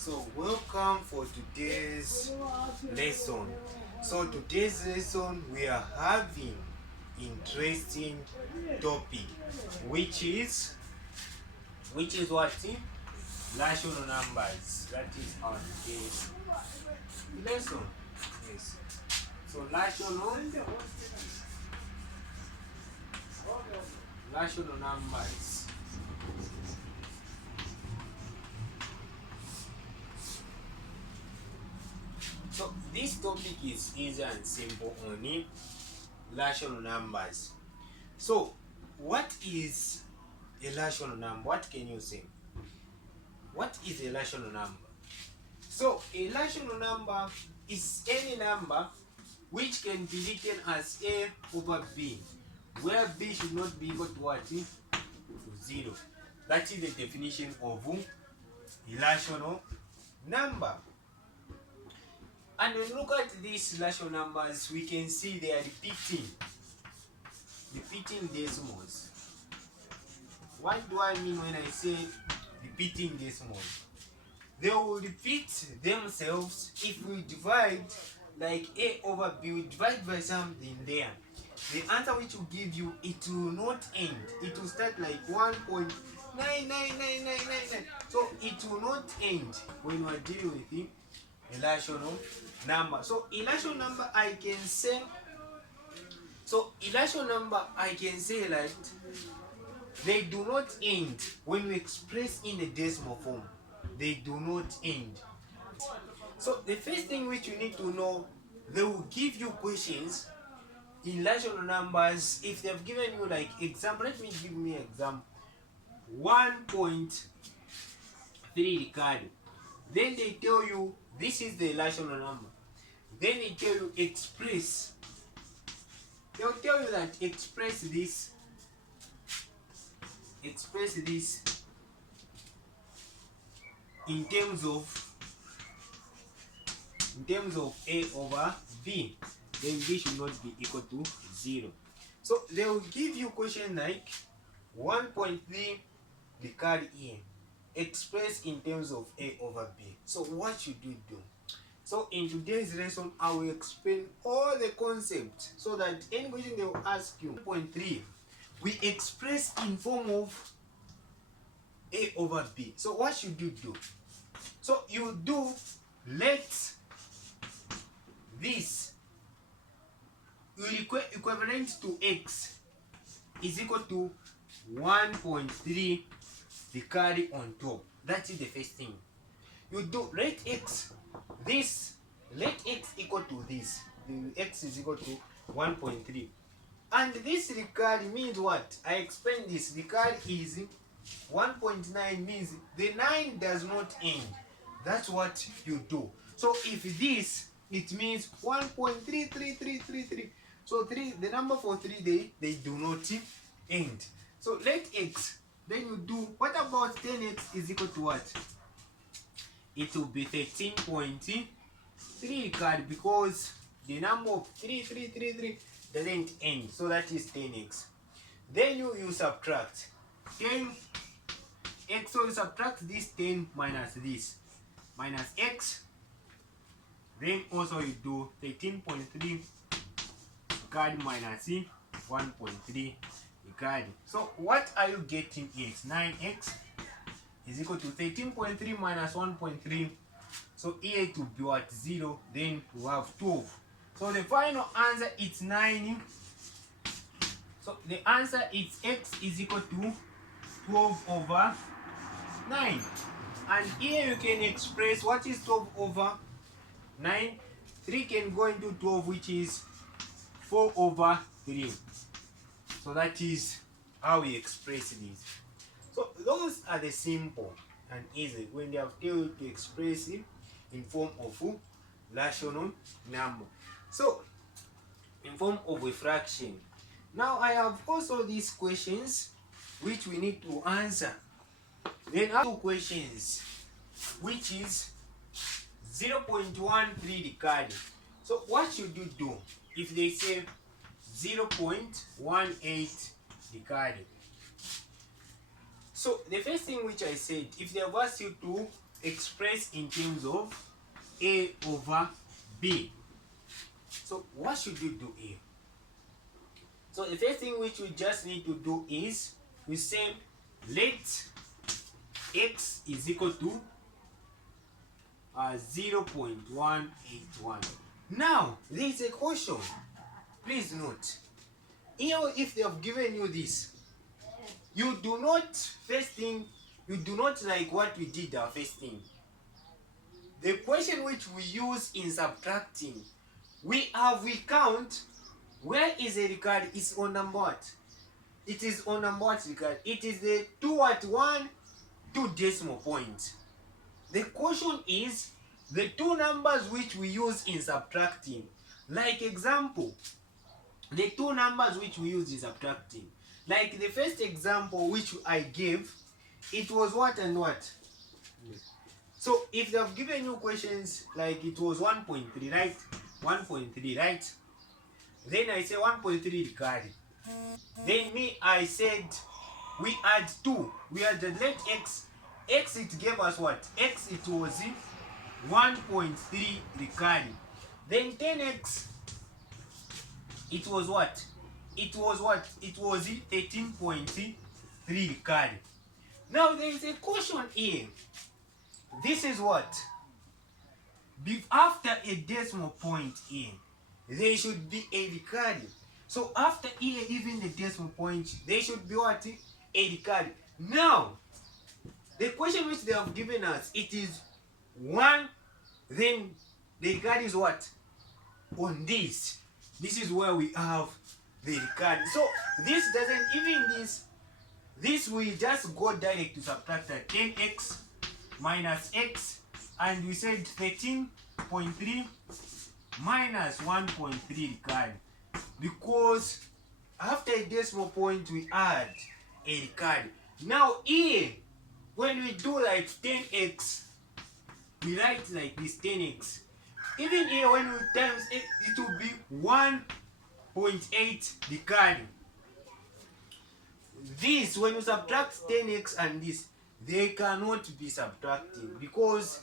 So welcome for today's lesson. So today's lesson we are having interesting topic which is what? Rational numbers. That is our today's lesson. Yes. So rational numbers. So this topic is easy and simple, only rational numbers. So what is a rational number? What can you say? What is a rational number? So a rational number is any number which can be written as a over b, where b should not be equal to what? To 0. That is the definition of a rational number. And when we look at these rational numbers, we can see they are repeating decimals. What do I mean when I say repeating decimals? They will repeat themselves if we divide, like a over b, we divide by something there. The answer which will give you, it will not end. It will start like 1.99999. So it will not end when we are dealing with a rational number. So irrational number I can say, like they do not end when we express in the decimal form. They do not end. So the first thing which you need to know, they will give you questions in rational numbers. If they've given you like example, let me give me example 1.3 recurring. Then they tell you this is the rational number. Then they tell you express. They'll tell you that express this in terms of a over b. Then b should not be equal to 0. So they will give you question like 1.3 recurring here, express in terms of a over b. So what should you do? So in today's lesson, I will explain all the concepts so that any question they will ask you. 1.3, we express in form of a over b. So what should you do? So you do, let this equivalent to x is equal to 1.3 the carry on top. That is the first thing. You do let x equal to this. The x is equal to 1.3. And this recurry means what? I explained this. Recurry is 1.9 means the 9 does not end. That's what you do. So if this, it means 1.33333. So 3, the number for 3 they do not end. So let x, then you do, what about 10x is equal to what? It will be 13.3 card because the number of 3333 doesn't end. So that is 10x. Then you subtract 10x. So you subtract this 10 minus this minus x. Then also you do 13.3 card minus 1.3 card. So what are you getting? Is 9x is equal to 13.3 minus 1.3. So here to be what? 0. Then we have 12. So the final answer is 9. So the answer is x is equal to 12 over 9. And here you can express what is 12 over 9. 3 can go into 12, which is 4 over 3. So that is how we express this. So those are the simple and easy when they have told you to express it in form of rational number. So in form of a fraction. Now I have also these questions which we need to answer. Then I have 2 questions which is 0.13 recurring. So what should you do if they say 0.18 recurring? So the first thing which I said, if they have asked you to expressed in terms of A over B. So what should you do here? So the first thing which we just need to do is we say let x is equal to 0.181. Now there is a question. Please note, here if they have given you this, you do not like what we did our first thing. The question which we use in subtracting, we count. Where is a record? It's on number what? It is on number what record? It is the 2 decimal point. The question is the two numbers which we use in subtracting. Like example, the two numbers which we use in subtracting. Like the first example which I gave, it was what and what? So if they have given you questions like it was 1.3, right? 1.3, right? Then I say 1.3 recurring. Then me, I said we add 2. We add the let x. X it gave us what? X it was 1.3 recurring. Then 10x it was what? It was 13.3 recurring. Now there is a question here. This is what? After a decimal point here, there should be a recurring. So after here, even the decimal point, there should be what? A recurring. Now, the question which they have given us, it is 1, then the recurring is what? On this. This is where we have the recurring. So this doesn't, even this we just go direct to subtract that 10x minus x, and we said 13.3 minus 1.3 recurring, because after a decimal point we add a recurring. Now here, when we do like 10x, we write like this 10x. Even here when we times it, it will be 1.8 recurring. This, when you subtract 10x and this, they cannot be subtracting, because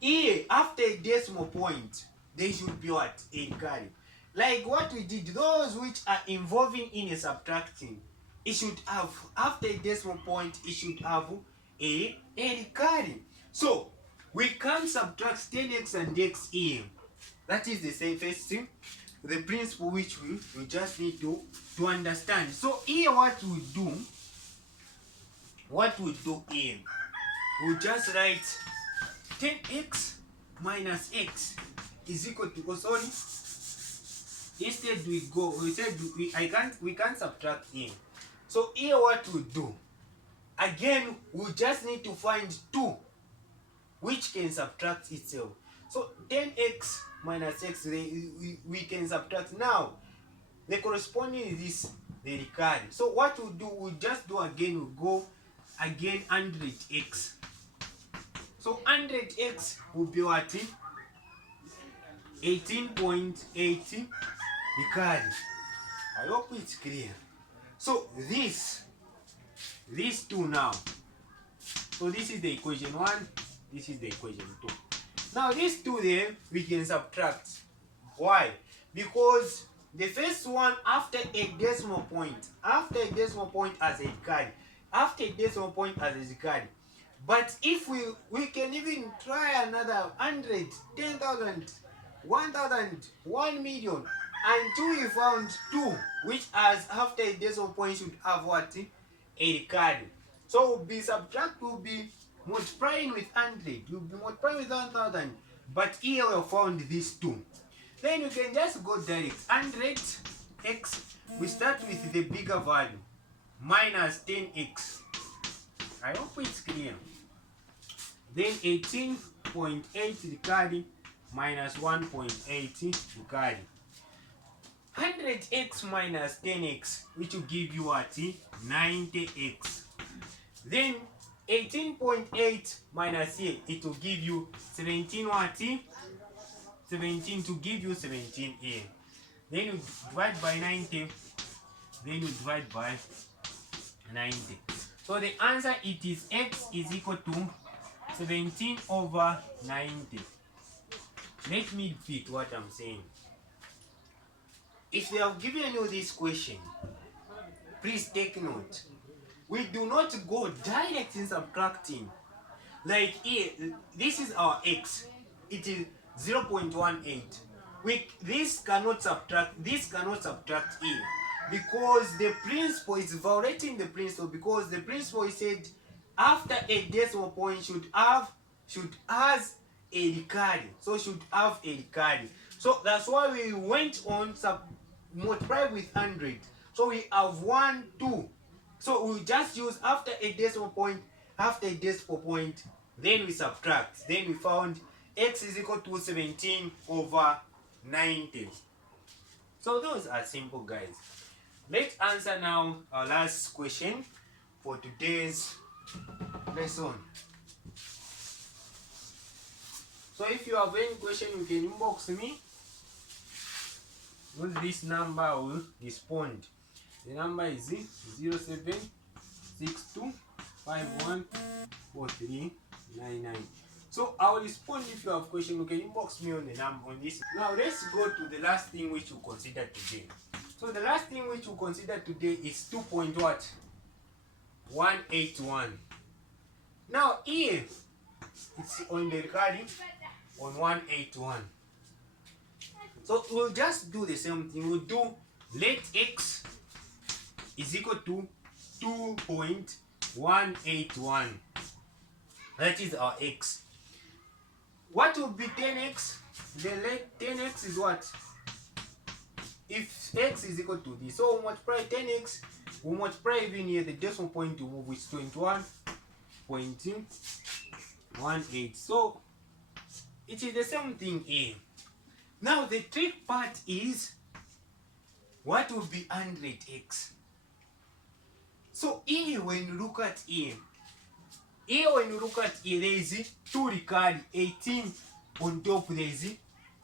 here after a decimal point they should be what? A recurring. Like what we did, those which are involving in a subtracting, it should have, after a decimal point, it should have a recurring. So we can subtract 10x and x here. That is the same first thing, the principle which we just need to understand. So here what we do here, we just write 10x minus x is equal to, oh sorry, instead we can't subtract here. So here what we do, again we just need to find 2 which can subtract itself. So 10x minus x, we can subtract. Now the corresponding is this, the recurring. So what we do, we just do again, we go again 100x. So 100x will be what? 18.80 recurring. I hope it's clear. So these 2 now. So this is the equation 1, this is the equation 2. Now these 2 there we can subtract. Why? Because the first one, after a decimal point as a recurring, after a decimal point as a recurring. But if we can even try another 100, 10,000, 1,000, 1 million, until we found 2 which as after a decimal point should have what? A recurring. So we'll be multiplying with 100, we'll be multiplying with 1,000, but here we have found these 2. Then you can just go direct. 100x, we start with the bigger value, minus 10x. I hope it's clear. Then 18.8 recurring minus 1.8 recurring. 100x minus 10x, which will give you what? 90x. Then 18.8 minus here, it will give you 17 what? 17 to give you 17 here. Then you divide by 90. Then you divide by 90. So the answer, it is x is equal to 17 over 90. Let me repeat what I'm saying. If they have given you this question, please take note. We do not go direct in subtracting. Like here, this is our x. It is 0.18. This cannot subtract here because the principle is violating the principle, because the principle is said after a decimal point should has a recurring. So should have a recurring. So that's why we went on multiply with 100. So we have 1, 2. So we just use after a decimal point, then we subtract. Then we found x is equal to 17 over 90. So those are simple, guys. Let's answer now our last question for today's lesson. So if you have any question, you can inbox me. Use this number, I will respond. The number is 0762514399. So I will respond if you have question. You can inbox me on the number on this. Now let's go to the last thing which we consider today. So the last thing which we consider today is 2.181. Now here it's on the recording on 181. So we'll just do the same thing. We'll do let x is equal to 2.181. That is our x. What will be 10x? The let 10x is what? If x is equal to this, so we'll multiply 10x, we'll multiply even here the decimal point to move, which is 21.18. So it is the same thing here. Now the trick part is what will be 100x. So here when you look at here there is 2 recurring, 18 on top there is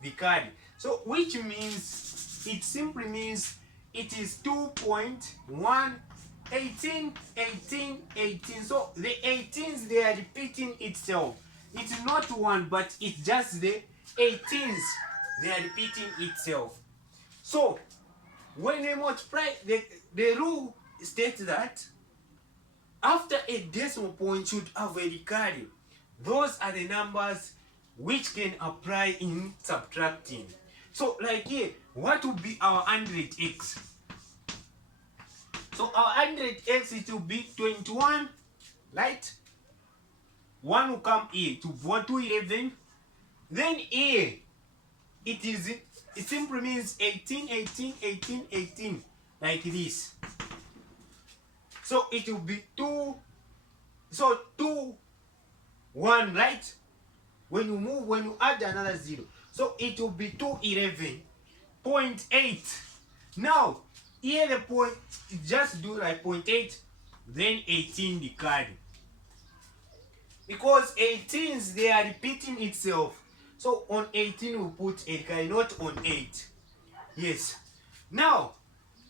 recurring. So which means it simply means it is 2.118, 18, 18. So the 18s, they are repeating itself. It's not 1, but it's just the 18s. They are repeating itself. So when we multiply, the rule states that after a decimal point should have a recurring. Those are the numbers which can apply in subtracting. So like here, what would be our 100x? So our 100x, it will be 21, right? 1 will come here to 1 to 11. Then here, it simply means 18, 18, 18, 18, like this. So it will be 2, so 2, 1, right? When you add another 0, so it will be 211.8. Now, here the point, just do like 0.8, then 18 the card. Because 18s, they are repeating itself. So on 18 we put a card, not on 8. Yes. Now,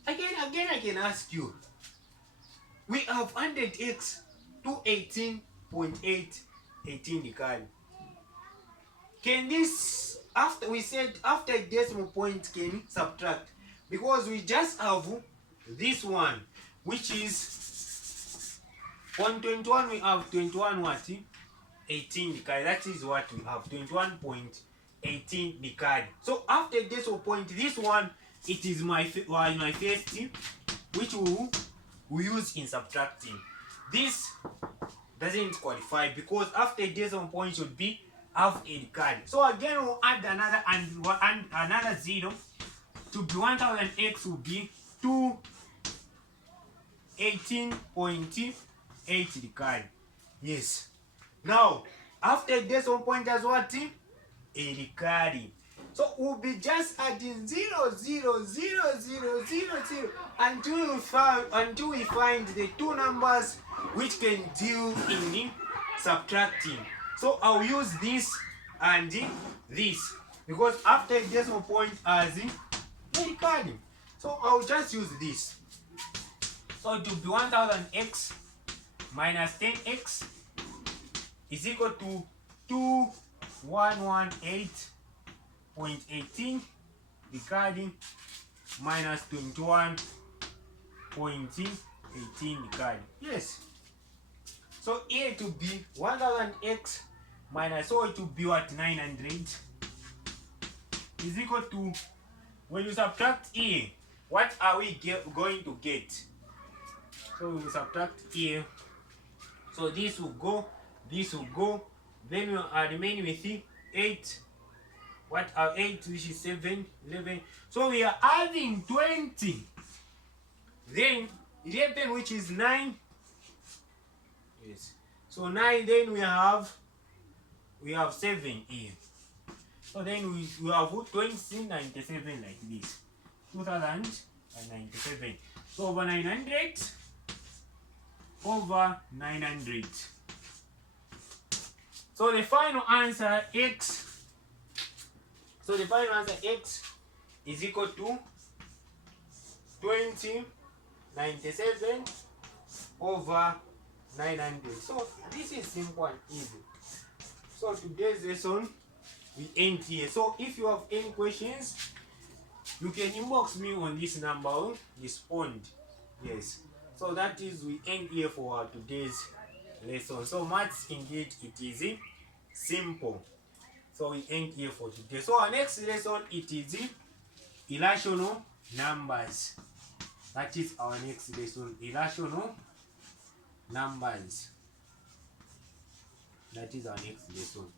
again I can ask you, we have 100x to 18.8, 18 the card. Can this, after we said after a decimal point, can subtract? Because we just have this one, which is on 21 we have 21 what? 18 the card. That is what we have, 21.18 the card. So after decimal point, this one, it is my first tip, which we use in subtracting. This doesn't qualify because after decimal point should be half a card. So again we'll add another another 0 to be 1000x will be 218.8 card. Yes. Now after decimal point as what? A recurring. So we'll be just adding 0, 0, 0, 0, 0, 0 until we find the two numbers which can deal in subtracting. So I'll use this and this because after decimal point as a recurring. So I'll just use this. So it will be 1000x minus 10x is equal to 2118.18 decading minus 21.18 decading. Yes. So A to be 1000x minus O to be what, 900 is equal to, when you subtract A, what are we going to get? So we will subtract A. So this will go, then we are remaining with 8. What are 8, which is 7, 11. So we are adding 20. Then 11, which is 9. Yes. So 9, then we have 7 here. So then we have 2097 like this. 2097. So over 900 over 900. So the final answer x. So the final answer x is equal to 2097 over 900. So this is simple and easy. So today's lesson we end here. So if you have any questions, you can inbox me on this number. I'll respond. Yes. So that is we end here for today's lesson. So maths indeed it is simple. So we end here for today. So our next lesson it is irrational numbers. That is our next lesson, irrational numbers. That is our next lesson.